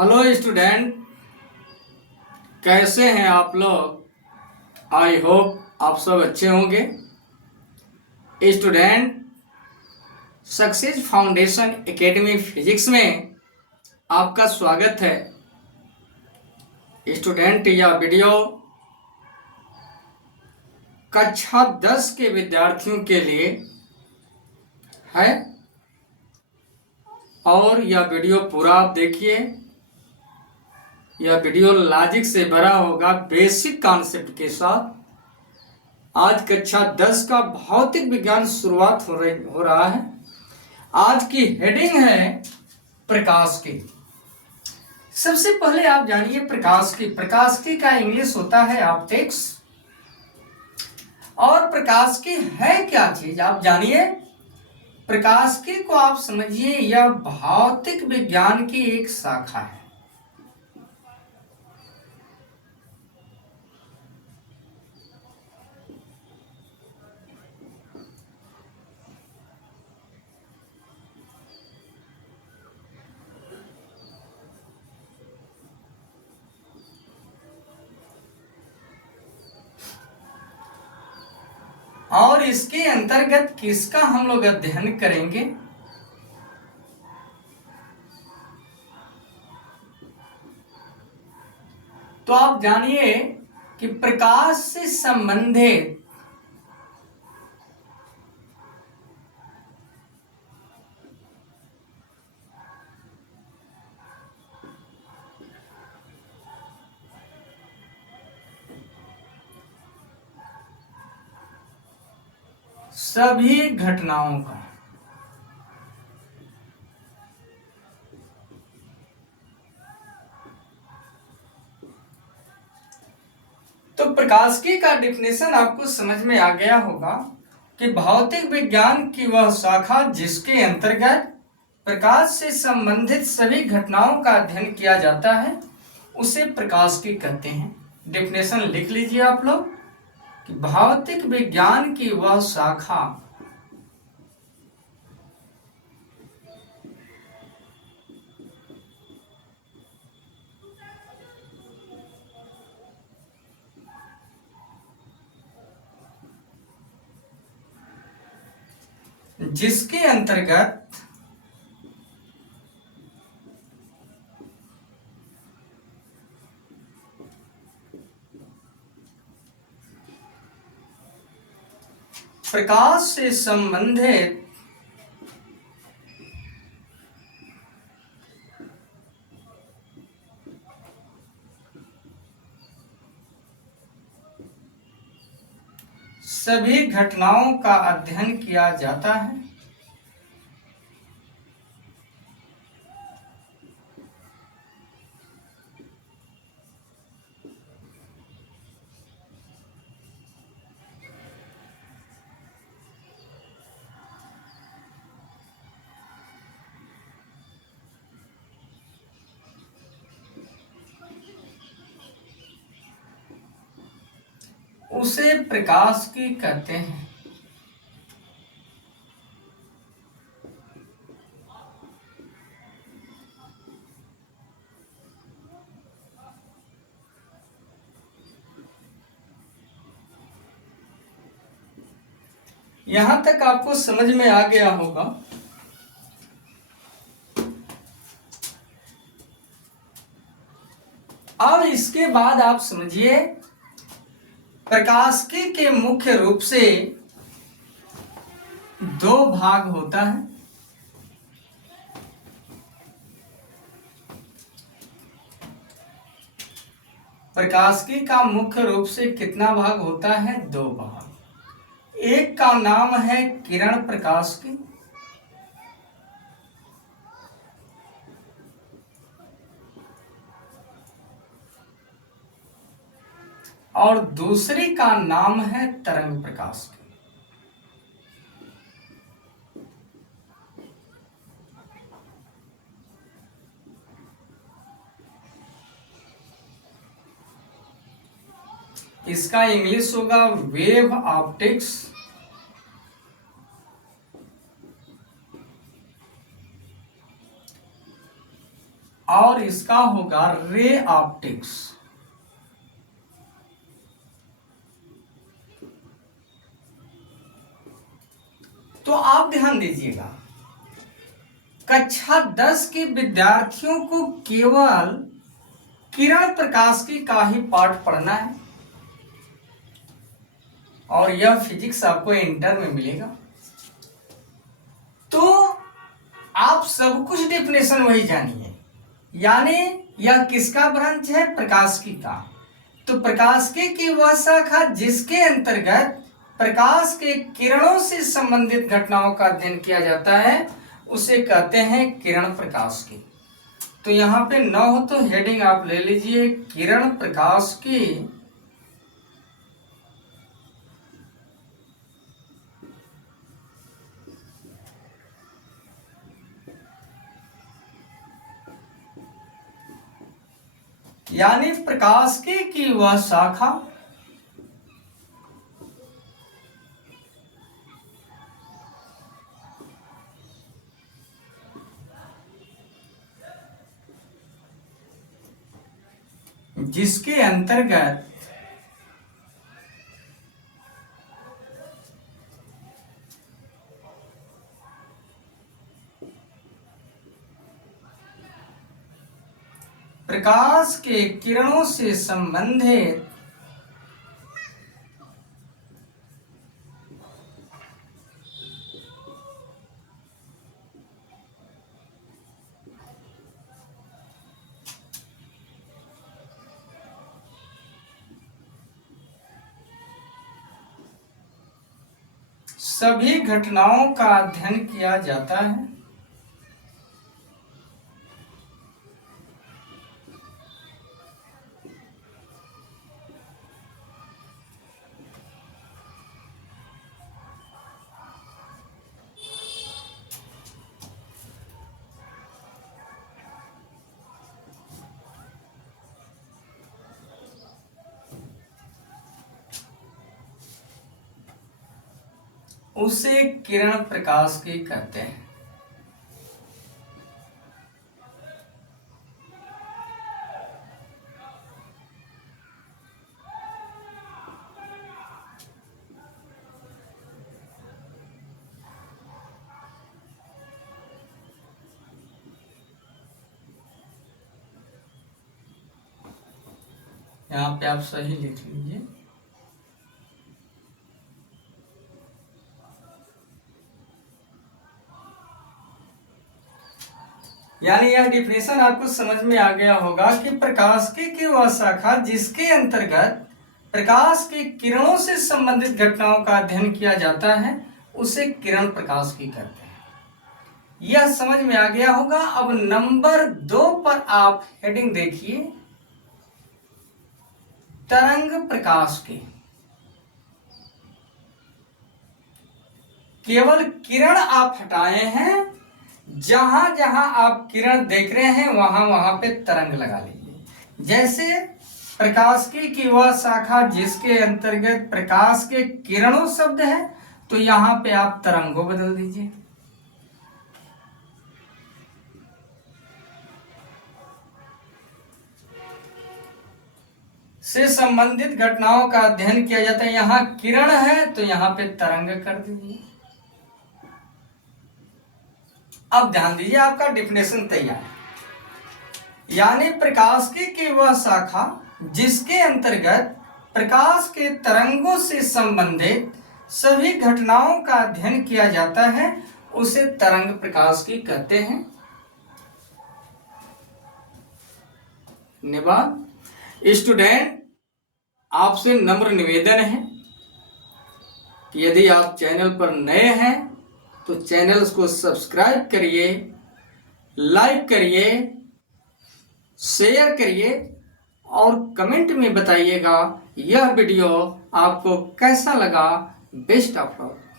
Hello student, कैसे हैं आप लोग। आई होप आप सब अच्छे होंगे। Student, success foundation academy physics में आपका स्वागत है। स्टूडेंट, यह वीडियो कक्षा 10 के विद्यार्थियों के लिए है और यह वीडियो पूरा आप देखिए। यह वीडियो लॉजिक से भरा होगा, बेसिक कॉन्सेप्ट के साथ। आज कक्षा 10 का भौतिक विज्ञान शुरुआत हो रहा है। आज की हेडिंग है प्रकाश की। सबसे पहले आप जानिए प्रकाश की का इंग्लिश होता है ऑप्टिक्स। और प्रकाश की है क्या चीज आप जानिए। प्रकाश की को आप समझिए, यह भौतिक विज्ञान की एक शाखा है। और इसके अंतर्गत किसका हम लोग अध्ययन करेंगे। तो आप जानिए कि प्रकाश से संबंधित सभी घटनाओं का तो प्रकाशिकी का डिफिनेशन आपको समझ में आ गया होगा कि भौतिक विज्ञान की वह शाखा जिसके अंतर्गत प्रकाश से संबंधित सभी घटनाओं का अध्ययन किया जाता है उसे प्रकाशिकी कहते हैं। डिफिनेशन लिख लीजिए आप लोग कि भौतिक विज्ञान की वह शाखा जिसके अंतर्गत प्रकाश से संबंधित सभी घटनाओं का अध्ययन किया जाता है उसे प्रकाशिकी कहते हैं। यहां तक आपको समझ में आ गया होगा। अब इसके बाद आप समझिए प्रकाशिकी के मुख्य रूप से दो भाग होता है। प्रकाशिकी का मुख्य रूप से कितना भाग होता है? दो भाग। एक का नाम है किरण प्रकाशिकी और दूसरी का नाम है तरंग प्रकाशिकी। इसका इंग्लिश होगा वेव ऑप्टिक्स और इसका होगा रे ऑप्टिक्स। तो आप ध्यान दीजिएगा, कक्षा 10 के विद्यार्थियों को केवल किरण प्रकाश का ही पाठ पढ़ना है और यह फिजिक्स आपको इंटर में मिलेगा। तो आप सब कुछ डेफिनेशन वही जानिए, यानी यह किसका ब्रांच है? प्रकाशिकी का। तो प्रकाशिकी की वह शाखा जिसके अंतर्गत प्रकाश के किरणों से संबंधित घटनाओं का अध्ययन किया जाता है उसे कहते हैं किरण प्रकाशिकी। तो यहाँ पे 9 हो तो हेडिंग आप ले लीजिए, किरण प्रकाशिकी यानी प्रकाशिकी की वह शाखा जिसके अंतर्गत प्रकाश के किरणों से संबंधित सभी घटनाओं का अध्ययन किया जाता है। उसे किरण प्रकाशिकी कहते हैं। यहाँ पे आप सही लिख लीजिए। यानी यह डिफिनेशन आपको समझ में आ गया होगा कि प्रकाशिकी की वह शाखा जिसके अंतर्गत प्रकाश के किरणों से संबंधित घटनाओं का अध्ययन किया जाता है उसे किरण प्रकाशिकी कहते हैं। यह समझ में आ गया होगा। अब नंबर 2 पर आप हेडिंग देखिए, तरंग प्रकाशिकी। केवल किरण आप हटाए हैं, जहां जहां आप किरण देख रहे हैं वहां वहां पे तरंग लगा लीजिए। जैसे प्रकाशिकी की वह शाखा जिसके अंतर्गत प्रकाश के किरणों शब्द है तो यहां पे आप तरंगों बदल दीजिए। से संबंधित घटनाओं का अध्ययन किया जाता है। यहां किरण है तो यहां पे तरंग कर दीजिए। अब ध्यान दीजिए, आपका डिफिनेशन तैयार। यानी प्रकाशिकी की वह शाखा जिसके अंतर्गत प्रकाश के तरंगों से संबंधित सभी घटनाओं का अध्ययन किया जाता है उसे तरंग प्रकाशिकी कहते हैं। धन्यवाद। स्टूडेंट, आपसे नम्र निवेदन है कि यदि आप चैनल पर नए हैं तो चैनल को सब्सक्राइब करिए, लाइक करिए, शेयर करिए और कमेंट में बताइएगा यह वीडियो आपको कैसा लगा। Best of luck.